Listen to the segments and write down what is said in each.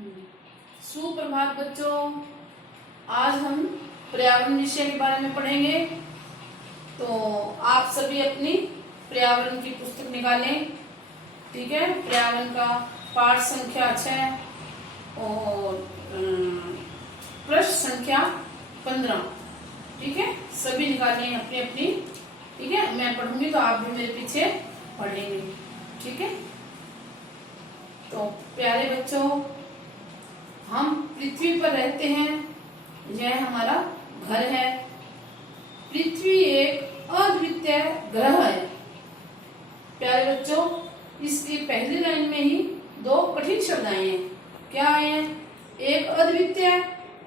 सुप्रभात बच्चों, आज हम पर्यावरण विषय के बारे में पढ़ेंगे। तो आप सभी अपनी पर्यावरण की पुस्तक निकालें। ठीक है, पर्यावरण का पाठ संख्या 6 और पृष्ठ संख्या 15। ठीक है, सभी निकालें अपनी अपनी। ठीक है, मैं पढ़ूंगी तो आप भी मेरे पीछे पढ़ेंगे। ठीक है, तो प्यारे बच्चों, हम पृथ्वी पर रहते हैं, यह हमारा घर है। पृथ्वी एक अद्वितीय ग्रह है। प्यारे बच्चों, इसकी पहली लाइन में ही दो कठिन शब्द आए हैं। क्या आए हैं? एक अद्वितीय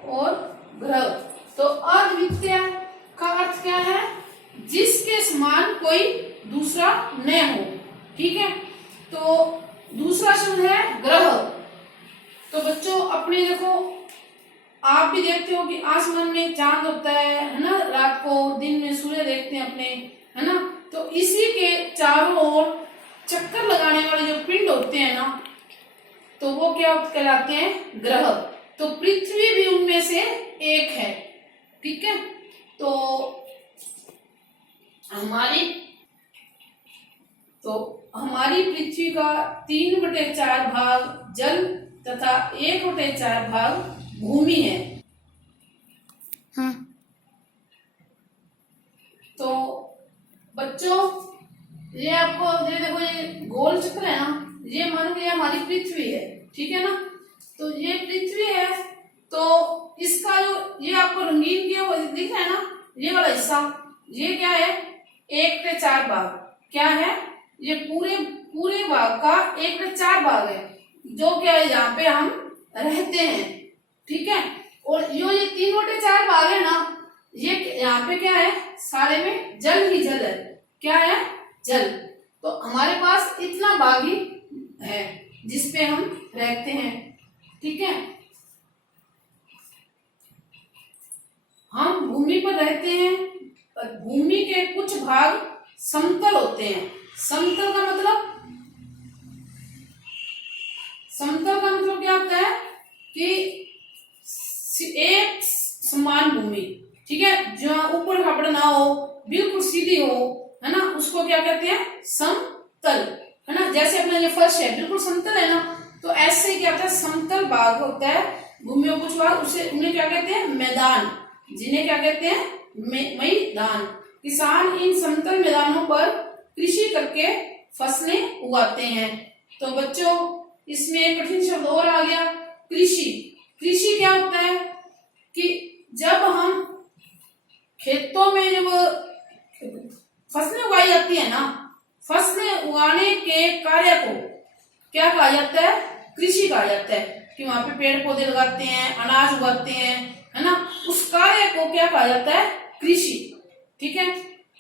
और ग्रह। तो अद्वितीय का अर्थ क्या है? जिसके समान कोई दूसरा न हो। ठीक है, तो दूसरा शब्द है ग्रह। तो बच्चों, अपने देखो, आप भी देखते हो कि आसमान में चांद होता है ना, रात को, दिन में सूर्य देखते हैं अपने, है ना। तो इसी के चारों ओर चक्कर लगाने वाले जो पिंड होते हैं ना, तो वो क्या कहलाते हैं? ग्रह। तो पृथ्वी भी उनमें से एक है। ठीक है, तो हमारी पृथ्वी का 3/4 भाग जल तथा 1/4 भाग भूमि है। तो बच्चों, ये आपको ये देखो, ये गोल चक्र है ना, ये मान लीजिए हमारी पृथ्वी है। ठीक है ना, तो ये पृथ्वी है। तो इसका जो ये आपको रंगीन किया हुआ दिख रहा है ना, ये वाला हिस्सा, ये क्या है? 1/4 भाग। क्या है? ये पूरे भाग का 1/4 भाग है, जो क्या है, यहाँ पे हम रहते हैं। ठीक है, और ये 3/4 भाग है ना, ये यहाँ पे क्या है? सारे में जल ही जल है। क्या है? जल। तो हमारे पास इतना भाग ही है जिसपे हम रहते हैं। ठीक है, हम भूमि पर रहते हैं। भूमि के कुछ भाग समतल होते हैं। समतल का मतलब क्या होता है? कि एक समान भूमि। ठीक है, जहाँ ऊपर खापड़ ना हो, बिल्कुल सीधी हो, है ना, उसको क्या कहते हैं? समतल। है ना, जैसे अपना ये फर्श है, बिल्कुल समतल है ना, तो ऐसे क्या होता है? समतल भाग होता है भूमि में कुछ भाग, उन्हें क्या कहते हैं? मैदान। जिन्हें क्या कहते हैं? मैदान। किसान इन समतल मैदानों पर कृषि करके फसलें उगाते हैं। तो बच्चों, इसमें एक कठिन शब्द और आ गया, कृषि। कृषि क्या होता है? कि जब हम खेतों में जब फसलें उगाई जाती है ना, फसलें उगाने के कार्य को क्या कहा जाता है? कृषि कहा जाता है। कि वहां पे पेड़ पौधे लगाते हैं, अनाज उगाते हैं, है ना, उस कार्य को क्या कहा जाता है? कृषि। ठीक है,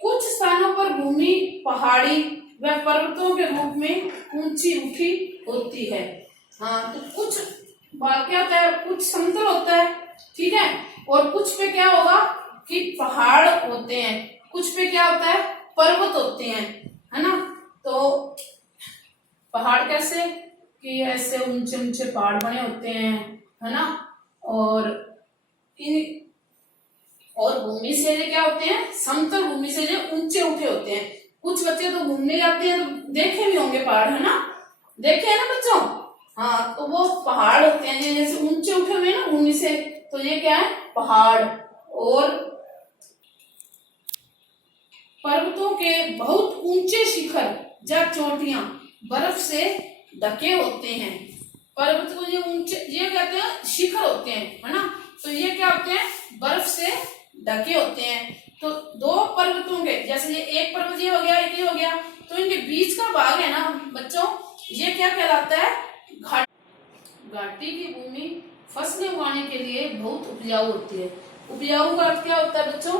कुछ स्थानों पर भूमि पहाड़ी व पर्वतों के रूप में ऊंची उठी होती है। हाँ, तो कुछ क्या होता है? कुछ समतल होता है। ठीक है, और कुछ पे क्या होगा? कि पहाड़ होते हैं। कुछ पे क्या होता है? पर्वत होते हैं, है ना। तो पहाड़ कैसे? कि ऐसे ऊंचे ऊंचे पहाड़ बने होते हैं, है ना, और भूमि से क्या होते हैं? समतल भूमि से जो ऊंचे उठे होते हैं। कुछ बच्चे तो घूमने जाते हैं तो देखे भी होंगे पहाड़, है ना, देखे है ना बच्चों? हाँ, तो वो पहाड़ होते हैं जैसे ऊंचे उठे हुए ना भूमि से, तो ये क्या है? पहाड़। और पर्वतों के बहुत ऊंचे शिखर या चोटियां बर्फ से ढके होते हैं। पर्वत को ये ऊंचे, ये कहते हैं शिखर होते हैं, है ना, तो ये क्या होते हैं? बर्फ से ढके होते हैं। तो दो पर्वतों के, जैसे ये एक पर्वत ये हो गया, एक ये हो गया, तो इनके बीच का भाग है ना बच्चों, ये क्या कहलाता है? घाटी की भूमि फसलें उगाने के लिए बहुत उपजाऊ होती है। उपजाऊ का अर्थ क्या होता है बच्चों?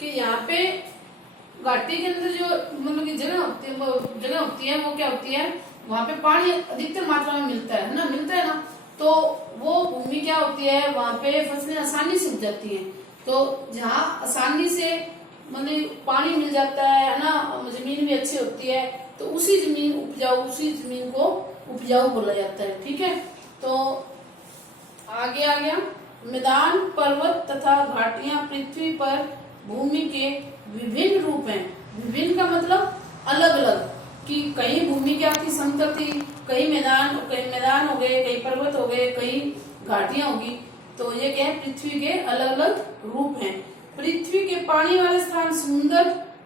कि यहाँ पे घाटी के अंदर जो मतलब की जगह होती है, वो क्या होती है? वहां पे पानी अधिकतर मात्रा में मिलता है ना, तो वो भूमि क्या होती है? वहां पे फसलें आसानी से उग जाती हैं। तो जहाँ आसानी से मतलब पानी मिल जाता है ना, जमीन भी अच्छी होती है, तो उसी जमीन को उपजाऊ बोला जाता है। ठीक है, तो आगे आ गया, मैदान, पर्वत तथा घाटियां पृथ्वी पर भूमि के विभिन्न रूप हैं। विभिन्न का मतलब अलग अलग, कि कहीं भूमि क्या थी, समतल थी, कई मैदान हो गए, कई पर्वत हो गए, कई घाटियां होगी। तो ये क्या है, पृथ्वी के अलग अलग रूप हैं। पृथ्वी के पानी वाले स्थान, समुद्र,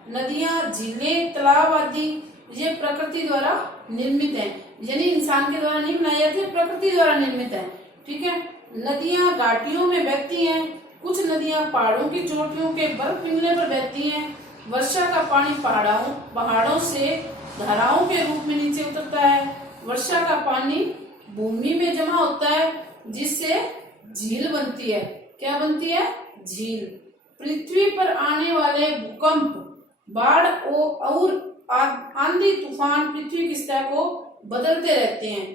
नदियां, झीलें, तालाब आदि ये प्रकृति द्वारा निर्मित है, यानी इंसान के द्वारा नहीं बनाई जाती, प्रकृति द्वारा निर्मित है। ठीक है। नदियां घाटियों में बहती हैं, कुछ नदियां पहाड़ों की चोटियों के बर्फ पिघलने पर बहती हैं। वर्षा का पानी पहाड़ों से धाराओं के रूप में नीचे उतरता है। वर्षा का पानी भूमि में जमा होता है, जिससे झील बनती है। क्या बनती है? झील। पृथ्वी पर आने वाले भूकंप, बाढ़ और आंधी तूफान पृथ्वी की सतह को बदलते रहते हैं।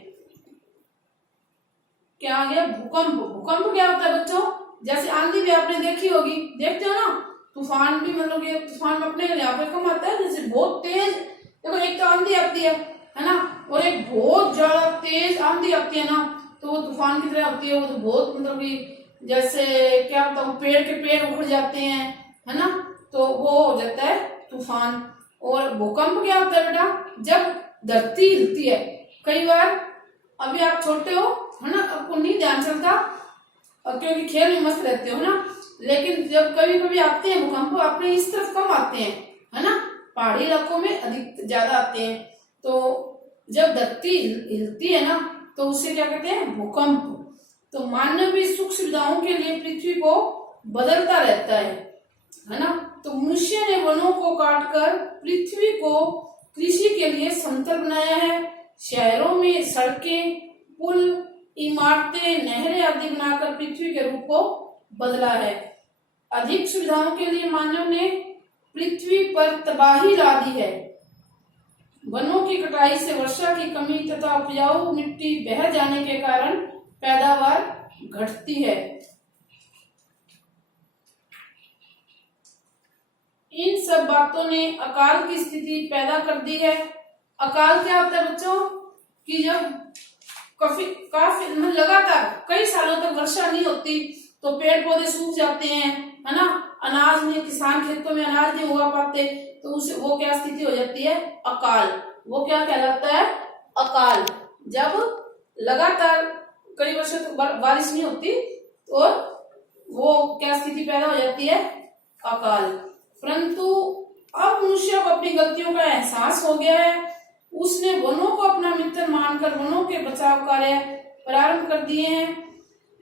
क्या आ गया? भूकंप। भूकंप क्या होता है बच्चों? जैसे आंधी भी आपने देखी होगी, देखते हो ना, तूफान भी, मतलब ये तूफान अपने यहाँ पे कम आता है, जैसे बहुत तेज, देखो एक तो आंधी आती है ना, और एक बहुत ज्यादा तेज आंधी आती है ना, तो वो तूफान की तरह होती है। वो तो बहुत, मतलब कि जैसे क्या होता है, पेड़ के पेड़ उखड़ जाते हैं, है ना, तो वो हो जाता है तूफान। और भूकंप क्या होता है बेटा? जब धरती हिलती है। कई बार, अभी आप छोटे हो, है ना, आपको नहीं ध्यान चलता, क्योंकि खेल में मस्त रहते हो ना, लेकिन जब कभी कभी आते हैं भूकंप, अपने इस तरफ कम आते हैं, है ना, पहाड़ी इलाकों में अधिक ज्यादा आते हैं। तो जब धरती हिलती है ना, तो उसे क्या कहते हैं? भूकंप। तो मानवीय सुख सुविधाओं के लिए पृथ्वी को बदलता रहता है ना। तो मनुष्य ने वनों को काटकर पृथ्वी को कृषि के लिए समतल बनाया है। शहरों में सड़कें, पुल, इमारतें, नहरें आदि बनाकर पृथ्वी के रूप को बदला है। अधिक सुविधाओं के लिए मानव ने पृथ्वी पर तबाही ला दी है। वनों की कटाई से वर्षा की कमी तथा उपजाऊ मिट्टी बह जाने के कारण पैदावार घटती है। इन सब बातों ने अकाल की स्थिति पैदा कर दी है। अकाल क्या होता है बच्चों? कि जब काफी लगातार कई सालों तक वर्षा नहीं होती, तो पेड़ पौधे सूख जाते हैं, है ना, अनाज नहीं, किसान खेतों में अनाज नहीं उगा पाते, तो उसे वो क्या स्थिति हो जाती है? अकाल। वो क्या कहलाता है? अकाल। जब लगातार कई वर्षों तक बारिश नहीं होती, तो वो क्या स्थिति पैदा हो जाती है? अकाल। परंतु अब मनुष्य को अपनी गलतियों का एहसास हो गया है। उसने वनों को अपना मित्र मानकर वनों के बचाव कार्य प्रारंभ कर दिए हैं।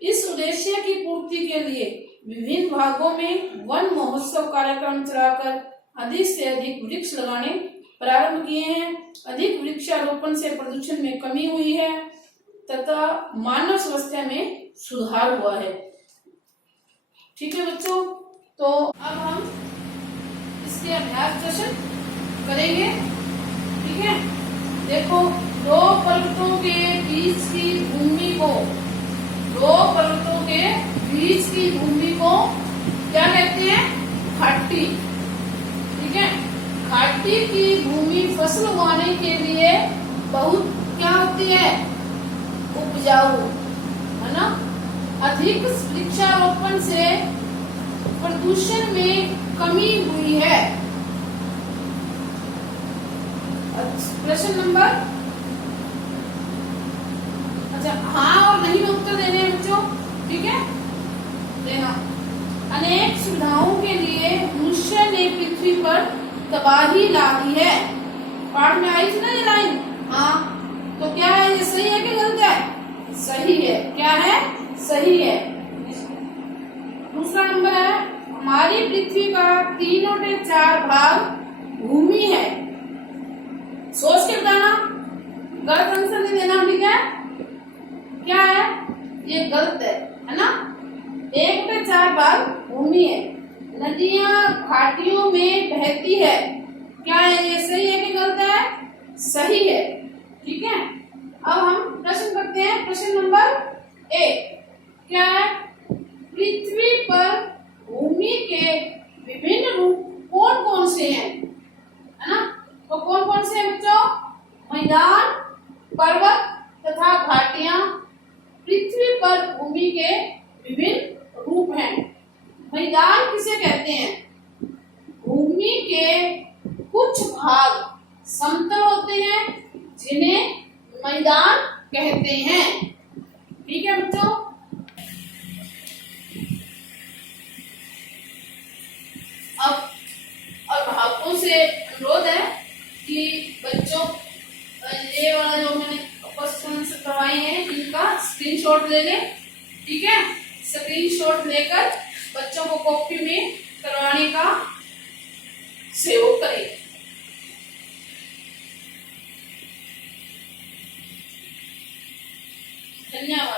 इस उद्देश्य की पूर्ति के लिए विभिन्न भागों में वन महोत्सव कार्यक्रम चलाकर अधिक से अधिक वृक्ष लगाने प्रारंभ किए हैं। अधिक वृक्षारोपण से प्रदूषण में कमी हुई है तथा मानव स्वास्थ्य में सुधार हुआ है। ठीक है बच्चों, तो अब हम इसके अभ्यास प्रश्न करेंगे। ठीक है, देखो, दो पर्वतों के बीच की भूमि को क्या कहते हैं? घाटी। ठीक है, घाटी की भूमि फसल उगाने के लिए बहुत क्या होती है? उपजाऊ, है ना। अधिक वृक्षारोपण से प्रदूषण में कमी हुई है। प्रश्न नंबर, अच्छा, हाँ और नहीं में उत्तर देने हैं बच्चों। ठीक है, देना। अनेक सुविधाओं के लिए मनुष्य ने पृथ्वी पर तबाही ला दी है। पाठ में आई थी ना ये लाइन? हाँ, तो क्या है, ये सही है कि गलत है? सही है। क्या है? सही है। दूसरा नंबर है, हमारी पृथ्वी का 3/4 भाग भूमि है। सोच के बताना, गलत आंसर नहीं देना। ठीक है, क्या है? ये गलत है ना। 1/4 भाग भूमि है। नदियां घाटियों में बहती है। क्या है? ये सही है कि गलत है? सही है। ठीक है, अब हम प्रश्न करते हैं। प्रश्न नंबर 1 क्या है? पृथ्वी पर भूमि के विभिन्न रूप कौन कौन से हैं? है ना, तो कौन कौन से हैं बच्चों? मैदान, पर्वत तथा घाटियां पृथ्वी पर भूमि के विभिन्न रूप हैं। मैदान किसे कहते हैं? भूमि के कुछ भाग समतल होते हैं जिन्हें मैदान कहते हैं। ठीक है बच्चों। अब अभिभावकों से अनुरोध है कि बच्चों ये वाला जो मैंने क्वेश्चन करवाए हैं इनका स्क्रीनशॉट ले लें। ठीक है, स्क्रीनशॉट लेकर बच्चों को कॉपी में करवाने का सहयोग करें। धन्यवाद।